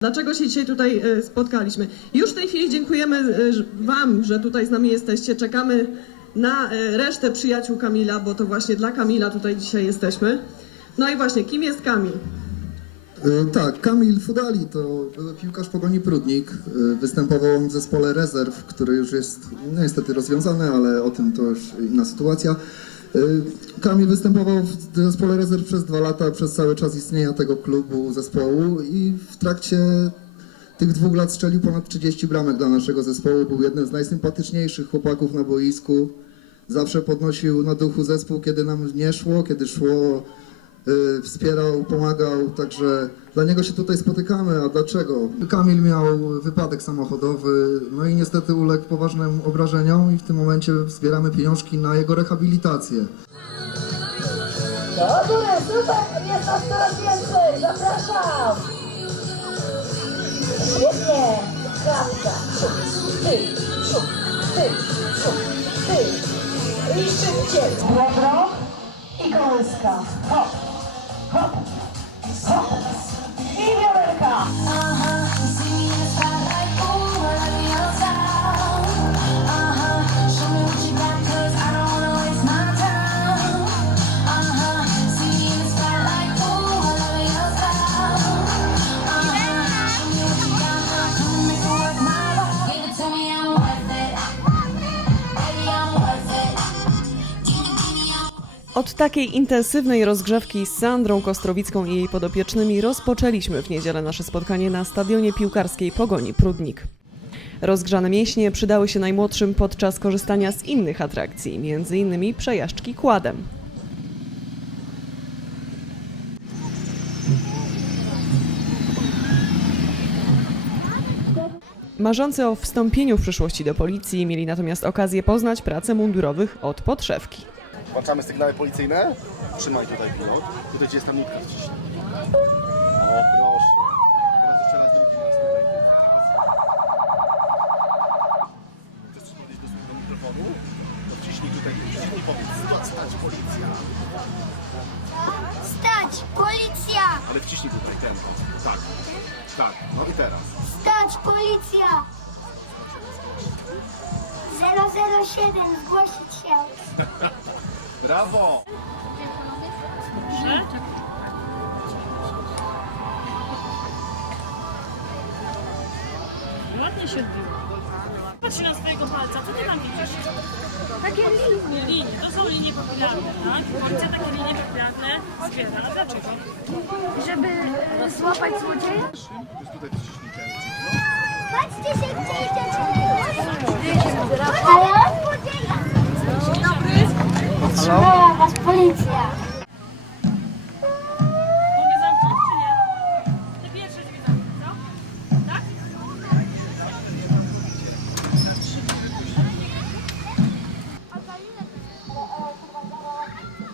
Dlaczego się dzisiaj tutaj e, spotkaliśmy? Już w tej chwili dziękujemy że- Wam, że tutaj z nami jesteście. Czekamy na e, resztę przyjaciół Kamila, bo to właśnie dla Kamila tutaj dzisiaj jesteśmy. No i właśnie, kim jest Kamil? Tak, Kamil Fudali to były piłkarz Pogoni Prudnik. Występował on w zespole rezerw, który już jest no, niestety rozwiązany, ale o tym to już inna sytuacja. E, Kamil występował w zespole rezerw przez dwa lata, przez cały czas istnienia tego klubu, zespołu i w trakcie tych dwóch lat strzelił ponad 30 bramek dla naszego zespołu. Był jednym z najsympatyczniejszych chłopaków na boisku. Zawsze podnosił na duchu zespół, kiedy nam nie szło, kiedy szło y, wspierał, pomagał, także dla niego się tutaj spotykamy. A dlaczego? Kamil miał wypadek samochodowy, no i niestety uległ poważnym obrażeniom i w tym momencie zbieramy pieniążki na jego rehabilitację. Dobry, super, jest nas coraz więcej, zapraszam! Świetnie, szuk, ty, ty, ty. I szybciej. Srebro i kołyska. Hop, Od takiej intensywnej rozgrzewki z Sandrą Kostrowicką i jej podopiecznymi rozpoczęliśmy w niedzielę nasze spotkanie na stadionie piłkarskiej Pogoni Prudnik. Rozgrzane mięśnie przydały się najmłodszym podczas korzystania z innych atrakcji, m.in. przejażdżki kładem. Marzący o wstąpieniu w przyszłości do policji mieli natomiast okazję poznać pracę mundurowych od podszewki. Włączamy sygnały policyjne. Trzymaj tutaj pilot. Tutaj gdzie jest ta nitka wciśnij. O proszę. Teraz jeszcze raz drugi raz tutaj. Chcesz powiedzieć do, do mikrofonu? To wciśnij tutaj, wciśnij powiedz. Stać, stać, policja. Stać! Policja! Ale wciśnij tutaj, ten. Tak. Tak. No i teraz. Stać! Policja! 007, zgłosić się. Brawo! Ładnie się odbiło. Patrz na swojego palca, co ty tam widzisz? Takie linie. linie. To są linie papilarne, tak? Policja takie linie papilarne zbiera. A dlaczego? Żeby e, złapać złodzieja? Już tutaj ten. Patrzcie się, gdzie idzie Ale on złodzieja! Dzień dobry. Trzymała was policja.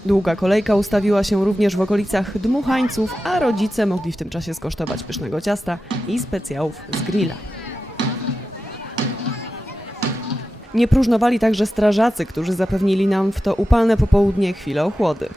Długa kolejka ustawiła się również w okolicach Dmuchańców, a rodzice mogli w tym czasie skosztować pysznego ciasta i specjałów z grilla. Nie próżnowali także strażacy, którzy zapewnili nam w to upalne popołudnie chwilę ochłody.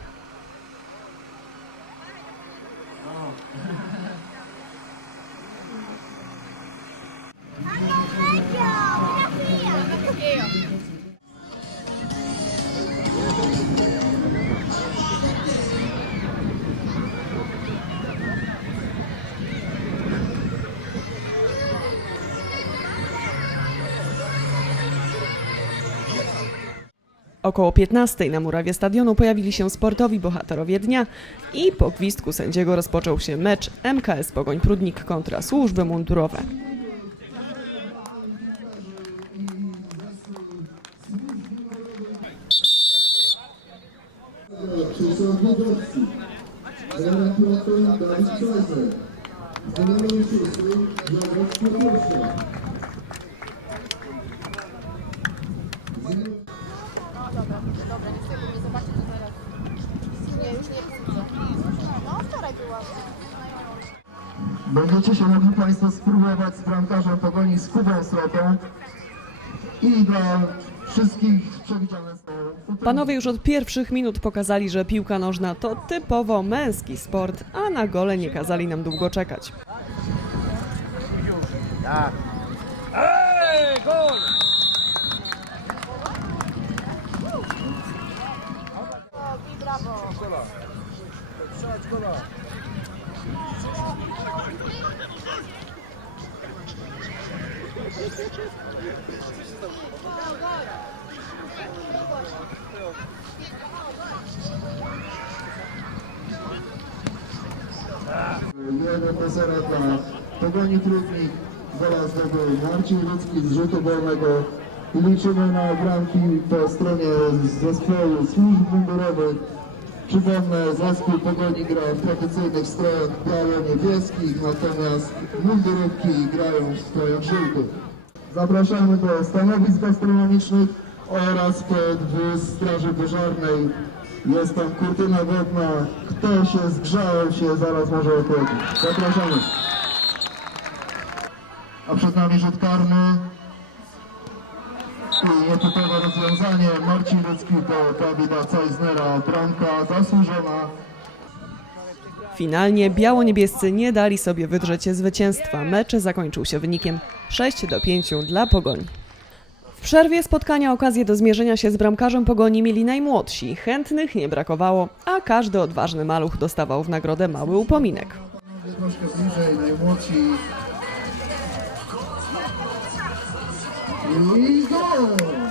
Około 15 na murawie stadionu pojawili się sportowi bohaterowie dnia i po gwizdku sędziego rozpoczął się mecz MKS Pogoń Prudnik kontra służby mundurowe. Będziecie się mogli Państwo spróbować z bramkarzem pogoni z Kubą Srotą i dla wszystkich przewidziane są Panowie już od pierwszych minut pokazali, że piłka nożna to typowo męski sport, a na gole nie kazali nam długo czekać. Jeden do zera dla Pogoni Trudnik. Gola zdobył Marcin Ludzki z rzutu wolnego. Liczymy na bramki po stronie zespołu służb mundurowych. Przypomnę, zespół Pogoni gra w tradycyjnych strojach biało-niebieskich, natomiast mundurówki grają w strojach żółtych. Zapraszamy do stanowisk gastronomicznych oraz pod Straży Pożarnej. Jest tam kurtyna wodna. Kto się zgrzał się zaraz może opłacić. Zapraszamy. A przed nami rzut karny. I nietypowe rozwiązanie. Marcin Ludzki do Dawida Ceisnera. Bramka zasłużona. Finalnie biało-niebiescy nie dali sobie wydrzeć zwycięstwa. Mecz zakończył się wynikiem 6 do 5 dla Pogoni. W przerwie spotkania okazję do zmierzenia się z bramkarzem Pogoni mieli najmłodsi. Chętnych nie brakowało, a każdy odważny maluch dostawał w nagrodę mały upominek. Troszkę bliżej, najmłodsi. I gol!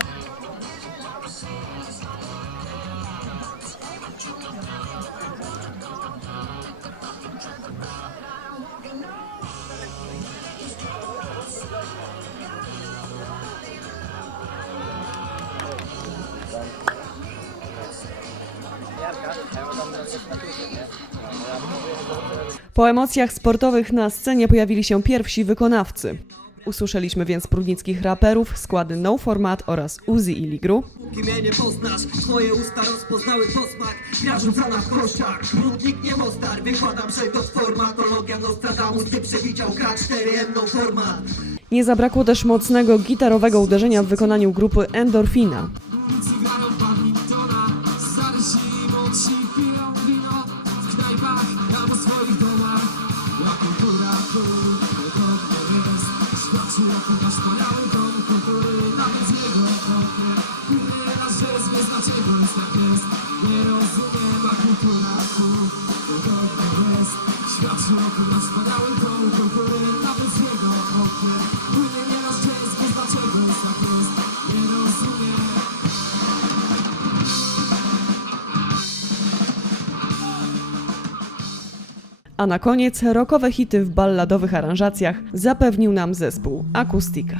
Po emocjach sportowych na scenie pojawili się pierwsi wykonawcy. Usłyszeliśmy więc prudnickich raperów, składy No Format oraz Uzi i Ligru. Póki nie poznasz, twoje usta rozpoznały posmak Gra rzucana w kościach, brudnik nie Mostar Wykładam przegłos formatologia Nostradamus Nie przewidział gra 4M no format Nie zabrakło też mocnego gitarowego uderzenia w wykonaniu grupy Endorfina. A na koniec rockowe hity w balladowych aranżacjach zapewnił nam zespół Akustika.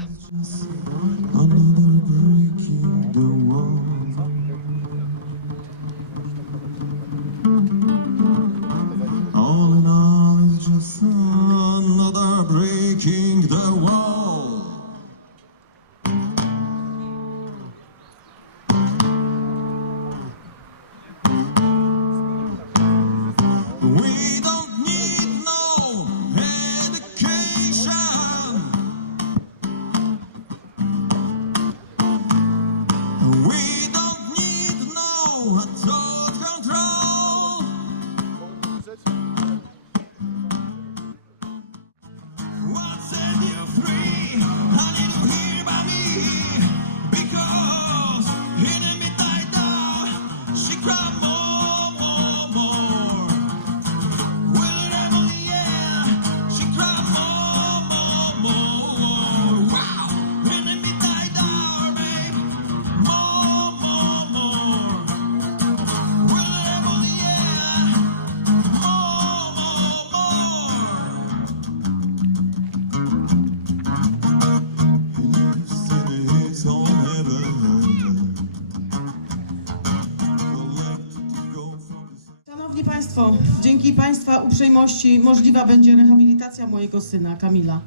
Państwo, dzięki Państwa uprzejmości możliwa będzie rehabilitacja mojego syna Kamila.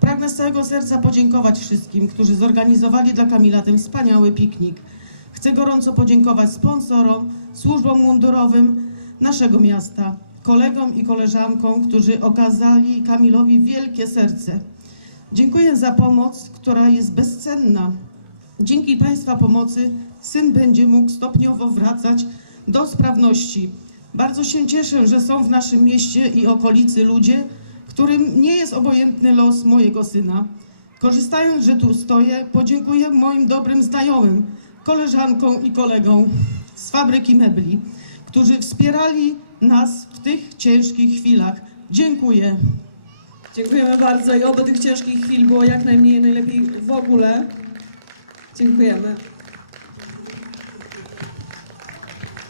Pragnę z całego serca podziękować wszystkim, którzy zorganizowali dla Kamila ten wspaniały piknik. Chcę gorąco podziękować sponsorom, służbom mundurowym naszego miasta, kolegom i koleżankom, którzy okazali Kamilowi wielkie serce. Dziękuję za pomoc, która jest bezcenna. Dzięki Państwa pomocy syn będzie mógł stopniowo wracać do sprawności. Bardzo się cieszę, że są w naszym mieście i okolicy ludzie, którym nie jest obojętny los mojego syna. Korzystając, że tu stoję, podziękuję moim dobrym znajomym, koleżankom i kolegom z fabryki mebli, którzy wspierali nas w tych ciężkich chwilach. Dziękuję. Dziękujemy bardzo i oby tych ciężkich chwil było jak najmniej, najlepiej w ogóle. Dziękujemy.